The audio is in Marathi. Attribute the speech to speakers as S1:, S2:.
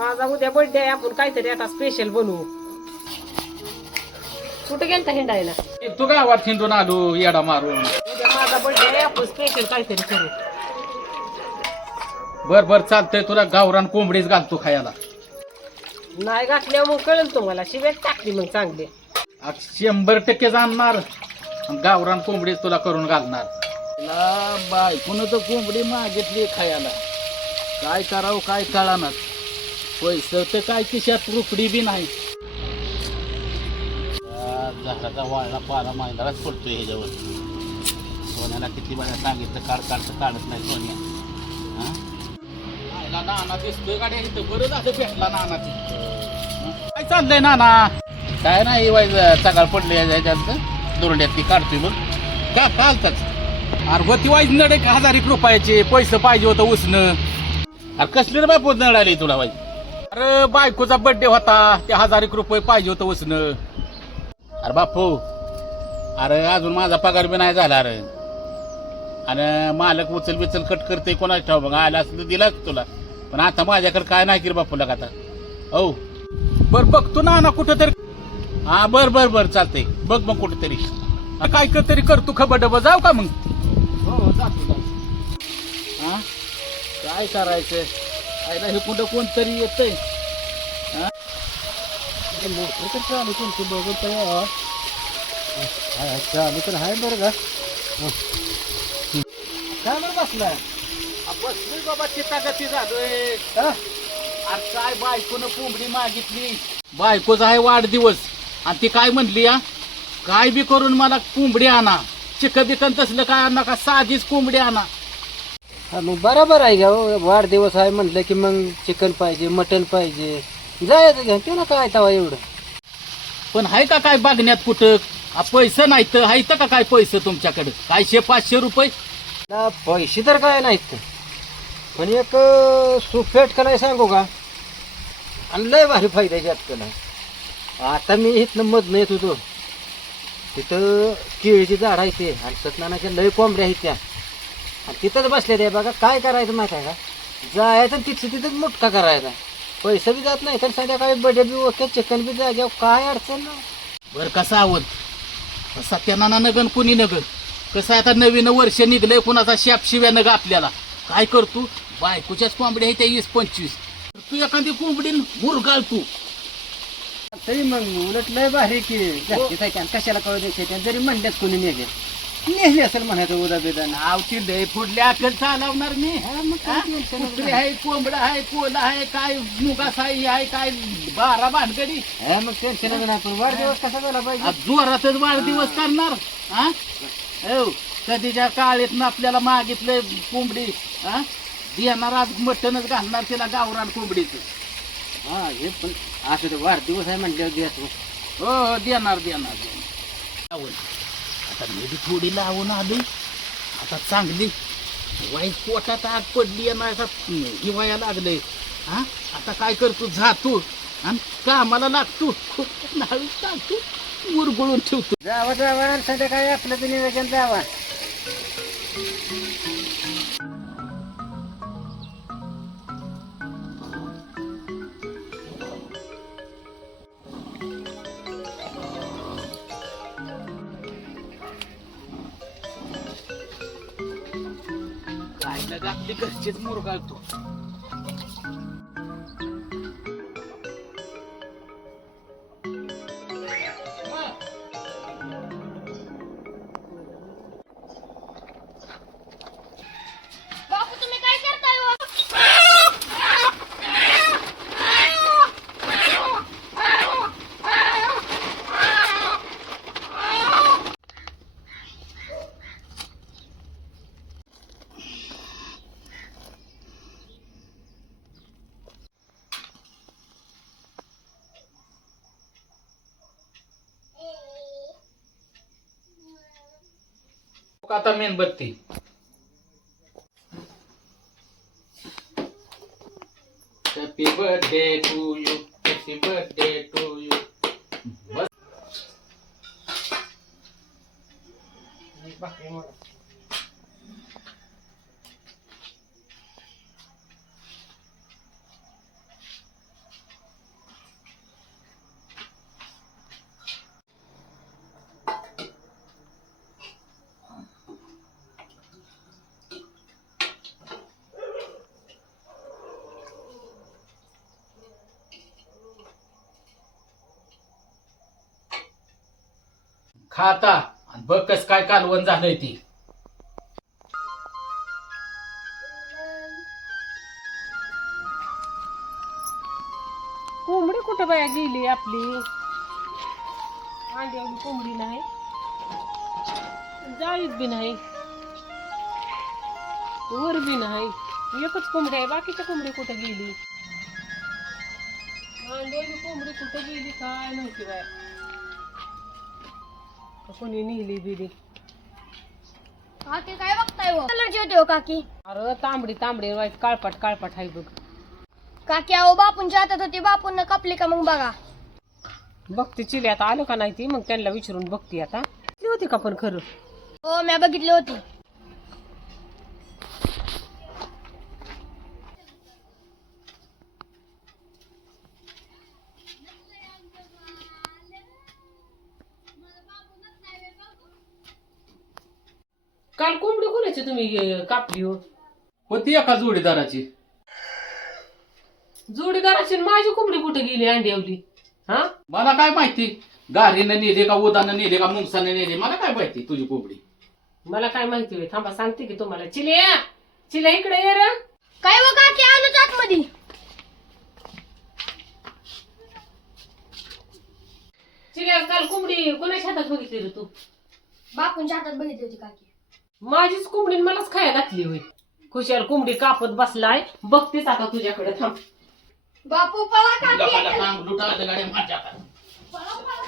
S1: माझा उद्या बर्थडे आहे, आपण काहीतरी आता स्पेशल बनवू. कुठे गेलता हिंडायला?
S2: तू गावात हिंडून आलो येडा मारून.
S1: उद्या माझा बर्थडे आहे, आपण स्पेशल काहीतरी करू.
S2: बर बर चालतंय, तुला गावरान कोंबडीच घालतो खायला.
S1: नाही घातल्यावर मग कळेल तुम्हाला, शिव्यात टाकली मग चांगली.
S2: आज 100% जाणणार गावरान कोंबडीच तुला करून घालणार. तिला बायकोनं तर कोंबडी मागितली खायला, काय करावं काय कळणार. पैसे तर काय खिशात रुपडी बी नाही. झाडाचा वाळला पाला मैदानात पडतोय ह्याच्यावर. सोन्याला किती वेळा सांगितलं काढत नाही सोन्या. हा नाना दिसतोय गाड्या इथं, बरं झालं भेटला नाना. काय चाललंय नाना? काय नाही वाईज सकाळ पडले ह्याच्यात दुरड्यात ती काढतोय बघ. का कालताच अरे होती वाईज नड 1000 रुपयाचे पैसे पाहिजे होतं उसनं. अरे कसले रे बापू नड आली तुला वाईज? अरे बायकोचा बर्थडे होता, ते 1000 रुपये पाहिजे होतं उसनं. अरे बापू, अरे अजून माझा पगार बी नाही झाला अरे. आणि मालक उचल बिचल कट करते, कोणाच ठाव बघा आला असं तर दिलाच तुला. पण आता माझ्याकडे काय नाही की रे बापूला आता. हो बर बघतो ना कुठं तरी. हा बर बर बर चालतंय, बघ मग कुठेतरी काय तरी करतो. खबर डबा जाऊ का मग? हो जातो. हा काय करायचं, आयला हे कुठं कोणतरी येतंय. मोटर तर चालू तुमची बघून तर चालू तर आहे बरं का. काय बरं बसलाय? बसली बाबा, चितागती झालोय. अरे काय बायकोनं कोंबडी मागितली, बायकोचा आहे वाढदिवस आणि ती काय म्हणली या, काय बी करून मला कोंबडी आणा. चिकन बिकन तसलं काय आणा का, साधीच कोंबडी आणा.
S3: मग बरोबर आहे का हो, वाढदिवस आहे म्हटलं की मग चिकन पाहिजे, मटन पाहिजे, जायचं घ्या ते ना. काय तवा एवढं
S2: पण आहे का काय बघण्यात कुठं? पैसे नाही तर आहे का काय पैसे तुमच्याकडे? काय 500 रुपये?
S3: पैसे तर काय नाहीत, पण एक सुफेट का नाही सांगू का, आणि लय भारी फायदा यात का नाही. आता मी इथनं मधनं येत होतो, तिथं केळीची झाड आहे ते, आणि सत्यनारायणच्या लय कोंबड्या आहेत त्या, आणि तिथंच बसल्या त्या. बघा काय करायचं माहिती आहे का, जायचं तिथंच मुटका करायचा. पैसे बी जात नाही तर संध्याकाळी बजेट बी ओके, चिकन बी जाग्यावर, काय अडचण नाही.
S2: बरं कसा आवड सत्यानाना नगन कोणी नग. कसं आहे आता नवीन वर्ष निघलंय, कुणाचा शापशिव्या नग आपल्याला. काय करतो, बायकोच्याच कोंबड्या आहेत त्या 20-25. तू एखादी कोंबडी मुरगाळ तू.
S3: तरी मग उलट लय भारी की जास्तीच आहे, आणि कशाला कळू द्यायचे जरी म्हणल्यात कोणी नेहली असेल म्हणायचं उदा बेदान.
S2: आवची दही फुडल्या अखेर चालवणार मी. कुत्री आहे, कोंबडा आहे, कोला आहे, काय मुगास आहे, काय 12 भानगडी.
S3: मग टेन्शन नाही. पण वाढदिवस कसा झाला पाहिजे,
S2: आज जोरातच वाढदिवस करणार. हा हो, कधीच्या काळेत आपल्याला मागितलं कोंबडी, हा देणार आज मटणच घालणार तिला गावरान कोंबडीचं.
S3: हा हे पण असं तर वाढदिवस आहे म्हटल्यावर द्यायचं.
S2: हो देणार. आता मी बी थोडी लावून आली आता, चांगली वाईट पोटात आग पडली आहे ना, आता हिवाया लागले. हा आता काय करतो, जातो आणि कामाला लागतो, नाळी टाकतो, मुरगळून ठेवतो.
S3: जावा संध्याकाळी आपलं तर नियोजन जावा.
S2: काय आपली घरचीच मुरगाळतो.
S4: बापू तुम्ही काय करताय हो?
S2: आता मेणबत्ती. Happy birthday to you, happy birthday to you. खाता आणि बघ कस काय कालवण झालंय ती.
S1: कोंबडी कुठं बाया गेली आपली? अंड्यावली कोंबडी नाही, जाळीत बी नाही, वर बी नाही. एकच कोंबडी आहे, बाकीच्या कोंबडी कुठं गेली? अंड्यावली कोंबडी कुठं गेली काय माहिती बाया. कोणी नेली बिली?
S4: काकी काय बघताय हो? कलरची होती हो काकी.
S1: अरे तांबडी तांबडी वाईट काळपट काळपट आहे बघ.
S4: काकी अहो बापूंच्या हातात होती, बापूंना कापली का मग बघा.
S1: बघते चिली आता आलं का नाही ती, मग त्यांना विचारून बघते आता. ती होती का पण खरं?
S4: हो मी बघितली होती.
S1: काल कोंबडी कोणाची तुम्ही कापली हो?
S2: होती एका जोडीदाराची.
S1: जोडीदाराची. आणि माझी कोंबडी कुठे गेली अंड्यावली? हा,
S2: मला काय माहिती गारीनं नेले का उदानं नेले का मुंगसानं नेले, मला काय माहिती तुझी कोंबडी.
S1: मला काय माहिती होय? थांबा सांगते की तुम्हाला. चिल्या चिल्या इकडे ये रे.
S4: काय हो काकी आलोच आतमध्ये.
S1: चिल्या काल कोंबडी कोणाच्या हातात बघितली रे तू?
S4: बापूंच्या हातात बघितली होती काकी.
S1: माझीच कोंबडी मलाच खाया घातली होय. खुशाल कोंबडी कापत बसलाय, बघतेच आता तुझ्याकडे. थांब.
S4: बापू पळा काकी.
S2: लोकांना सांग लुटायचं गाडी माझ्या हातात.
S4: पळा, पळा.